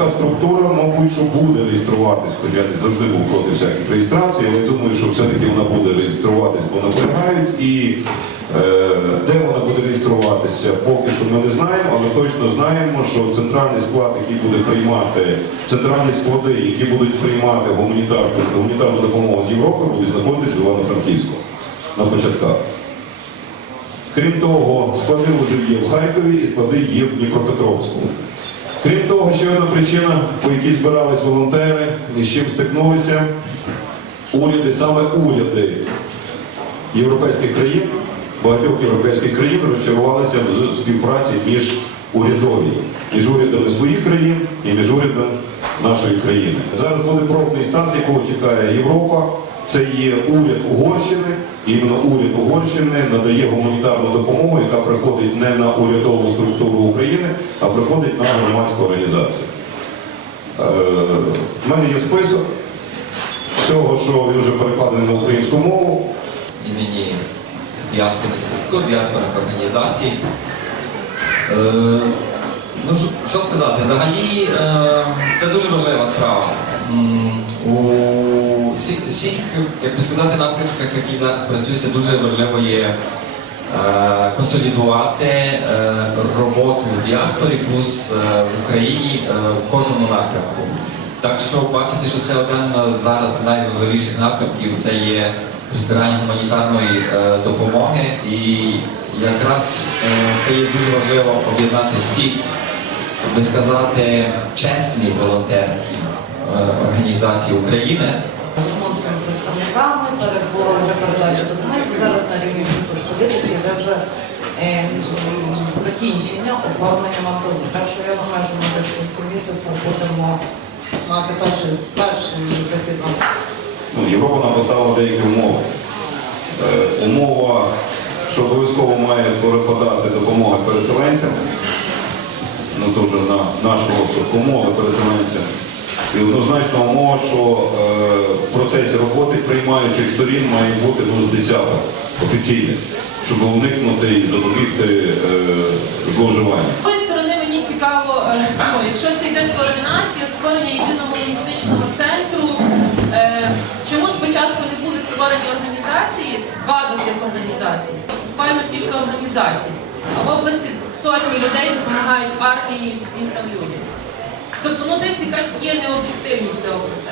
Така структура, мабуть, що буде реєструватись, хоча я завжди був проти всяких реєстрацій, але думаю, що все-таки вона буде реєструватись, бо наполягають. І е, де вона буде реєструватися, поки що ми не знаємо, але точно знаємо, що центральний склад, який буде приймати, центральні склади, які будуть приймати гуманітарну, гуманітарну допомогу з Європи, будуть знаходитись в Івано-Франківську на початках. Крім того, склади вже є в Харкові і склади є в Дніпропетровську. Крім того, ще одна причина, по якій збирались волонтери і з чим стикнулися, уряди, саме уряди європейських країн, багатьох європейських країн розчарувалися в співпраці між урядові, між урядами своїх країн і між урядом нашої країни. Зараз буде пробний старт, якого чекає Європа. Це є уряд Угорщини, іменно уряд Угорщини надає гуманітарну допомогу, яка приходить не на урядову структуру України, а приходить на громадську організацію. Е, У мене є список всього, що він вже перекладений на українську мову. імені діаспорних організацій. Е, ну, що- сказати, взагалі е, це дуже важлива справа. У всіх, всіх як би сказати, напрямках, які зараз працюють, це дуже важливо є е, консолідувати е, роботу в діаспорі плюс е, в Україні е, в кожному напрямку. Так що бачите, що це один зараз з найважливіших напрямків це є збирання гуманітарної допомоги, і якраз це є дуже важливо об'єднати всі, би сказати, чесні волонтерські організації України. румунськими представниками, була вже передача документів, зараз на рівні Міністерства політики вже закінчення оформлення монтажу. Так що я думаю, що ми десь в кінці місяця будемо мати перший, перший захід Ну, Європа нам поставила деякі умови. Е, умова, що обов'язково має перепадати допомога переселенцям. Ну, то вже на наш розсуд. Умови переселенцям. І однозначно умова, що е, в процесі роботи приймаючих сторін має бути ну, з десяток офіційних, щоб уникнути і запобігти е, зловживання. З тої сторони мені цікаво, е, ну, якщо це йде координація, створення єдиного логістичного центру, е, чому спочатку не були створені організації, база цих організацій, буквально кілька організацій, а в області сотні людей допомагають армії всім там людям. Десь якась є необ'єктивність цього процесу.